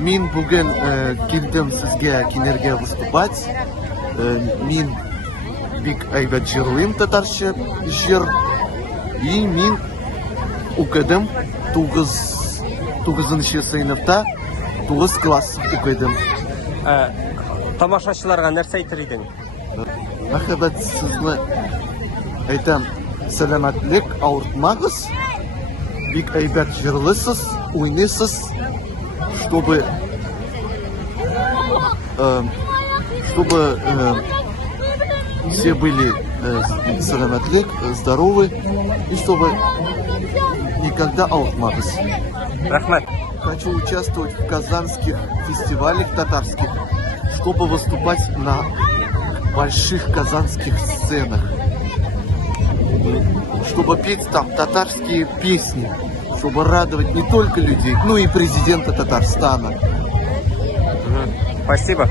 Мен бүгін келдім сізге кинерге выступать. Мен бик әйбәт жырлыйм татарча жыр. И мен укыдым 9-нчы сыйныфта, 9 класс укыдым. Тамашачыларга нәрсә әйтер идең? Мәхәббәт сезне әйтәм, сәламәтлек, авыртмагыз. Бик әйбәт жырлысыз, уйныйсыз, чтобы все были сәламәтлек, здоровы, и чтобы никогда ауыртмагыз. Рәхмәт. Хочу участвовать в казанских фестивалях татарских, чтобы выступать на больших казанских сценах, чтобы петь там татарские песни, чтобы радовать не только людей, но и президента Татарстана. Спасибо.